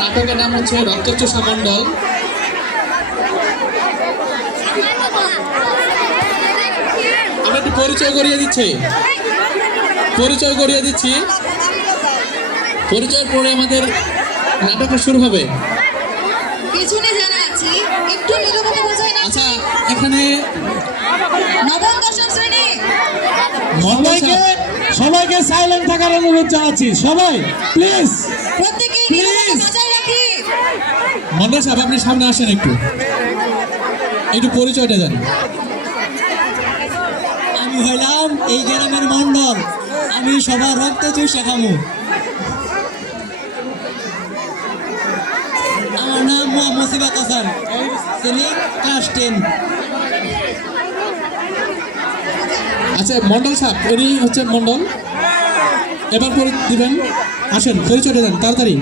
নাটকের নাম হচ্ছে রক্তচোষা মণ্ডল। আমরা একটু পরিচয় করিয়ে দিচ্ছি, পরিচয় পরে আমাদের নাটকটা শুরু হবে। পিছনে যারা আছি একটু নীরবতা বজায় না। আচ্ছা, এখানে নবম দশম শ্রেণী সবাইকে সাইলেন্ট থাকার অনুরোধ জানাচ্ছি। সবাই প্লিজ প্রত্যেকেই নীরবতা বজায় রাখি। মণ্ডল সাহেব, আপনি সামনে আসেন, একটু পরিচয়টা দেন। আমি হইলাম এই গ্রামের মন্ডল, আমি সবার রক্ত চুষে খামু। আমার নাম মুসিবাত হাসান, শ্রেণী ক্লাস 10। আচ্ছা মণ্ডল সাহেব, উনি হচ্ছে মণ্ডল, এবার পরে দিবেন। আসেন, পরিচয়টা দেন তাড়াতাড়ি,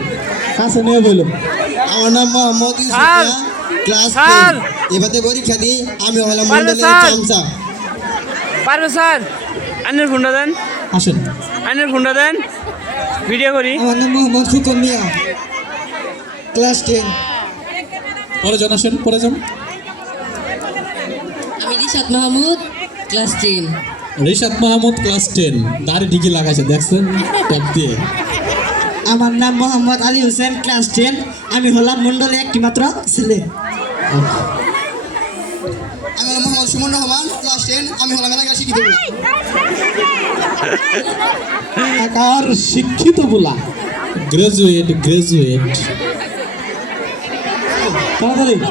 কাছে নিয়ে বললো। আমার নাম মোহাম্মদ ইউসুফ, ক্লাস 10। এবারে পরীক্ষা দিই, আমি হলাম মন্ডলের চামচা। পারবে স্যার, আইনের ফোনটা দেন, আসেন, আইনের ফোনটা দেন, ভিডিও করি। আমার নাম মোহাম্মদ ফুকন মিয়া, ক্লাস 10। পরে জন আসেন, পরে যান। আমি রিশাদ মাহমুদ, ক্লাস 10। রিশাদ মাহমুদ, ক্লাস 10। দাড়ি ঠিকই লাগাইছে, দেখছেন ট্যাপ দিয়ে। আমার নাম মোহাম্মদ আলী হোসেন, ক্লাস 10। আমি হলাম মন্ডলের একটি মাত্র ছেলে। আমি হলাম মোহাম্মদ সুমন রহমান, ক্লাস 10। আমি হলাম এলাকার শিক্ষিত। এলাকার শিক্ষিত বলা, গ্রাজুয়েট। তাড়াতাড়ি